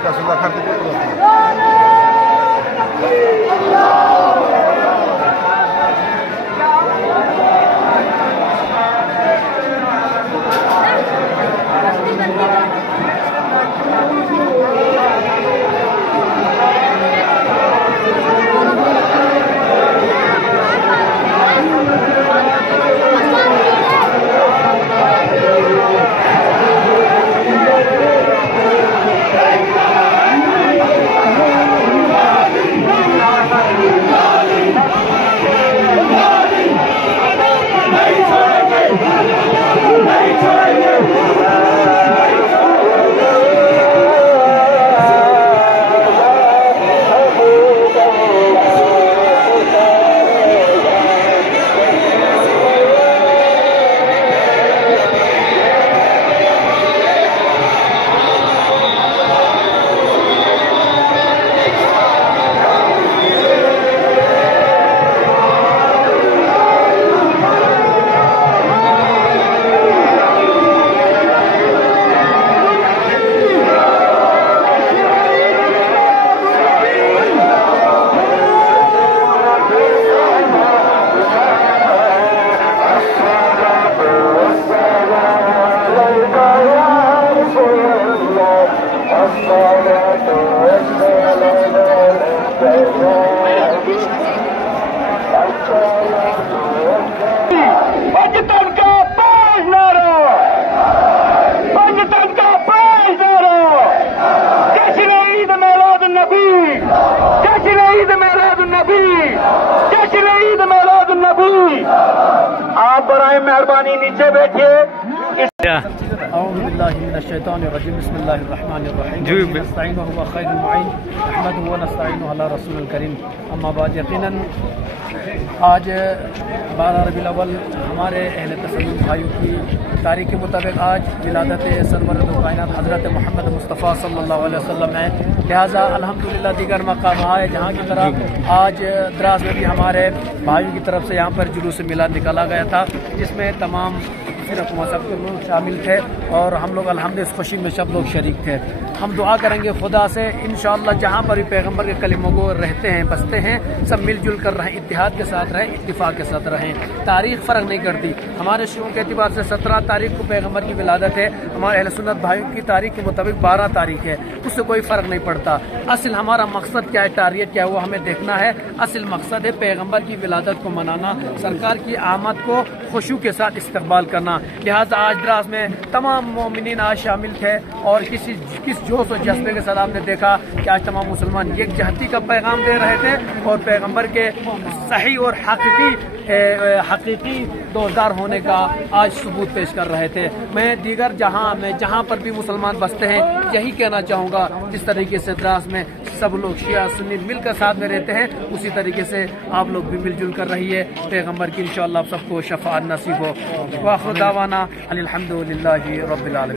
का सुधा करते आप बराए मेहरबानी नीचे बैठिए। यकीनन आज 12 रबीउल अव्वल हमारे अहले तसल्लुम भाइयों की तारीख के मुताबिक आज विलादत सरवर कायनात हज़रत मोहम्मद मुस्तफ़ा सल्लल्लाहु अलैहि वसल्लम है। लिहाजा अल्हम्दुलिल्लाह दीगर मकाम है जहाँ की तरह आज द्रास में भी हमारे भाइयों की तरफ से यहाँ पर जुलूस मिलाद निकाला गया था, जिसमें तमाम सब लोग शामिल थे और हम लोग अल्हम्दुलिल्लाह इस खुशी में सब लोग शरीक थे। हम दुआ करेंगे खुदा से इंशाअल्लाह जहाँ पर भी पैगम्बर के कलिमों को रहते हैं बसते हैं सब मिलजुल कर रहें, इत्तेहाद के साथ रहें, इत्तिफाक के साथ रहें। तारीख फ़र्क नहीं करती। हमारे शियों के एतबार से 17 तारीख को पैगम्बर की विलादत है, हमारे अहले सुन्नत भाइयों की तारीख के मुताबिक 12 तारीख है, उससे कोई फ़र्क नहीं पड़ता। असल हमारा मकसद क्या है, टारगेट क्या है, वो हमें देखना है। असल मकसद है पैगम्बर की विलादत को मनाना, सरकार की आमद को खुशू के साथ इस्तकबाल करना। लिहाजा आज द्रास में तमाम मोमिनीन आज शामिल थे और किस जोश और जज्बे के साथ आपने देखा कि आज तमाम मुसलमान यकजहती का पैगाम दे रहे थे और पैगम्बर के सही और हकीकी दोस्तार होने का आज सबूत पेश कर रहे थे। मैं जहाँ पर भी मुसलमान बसते हैं यही कहना चाहूँगा, जिस तरीके से द्रास में सब लोग शिया सुन्नी मिलकर साथ में रहते हैं उसी तरीके से आप लोग भी मिलजुल कर रहिए। पैगम्बर की इंशाअल्लाह सबको शफाअत नसीब हो। वाखिर दावाना अनिल हम्दुलिल्लाहि रब्बिल आलमीन।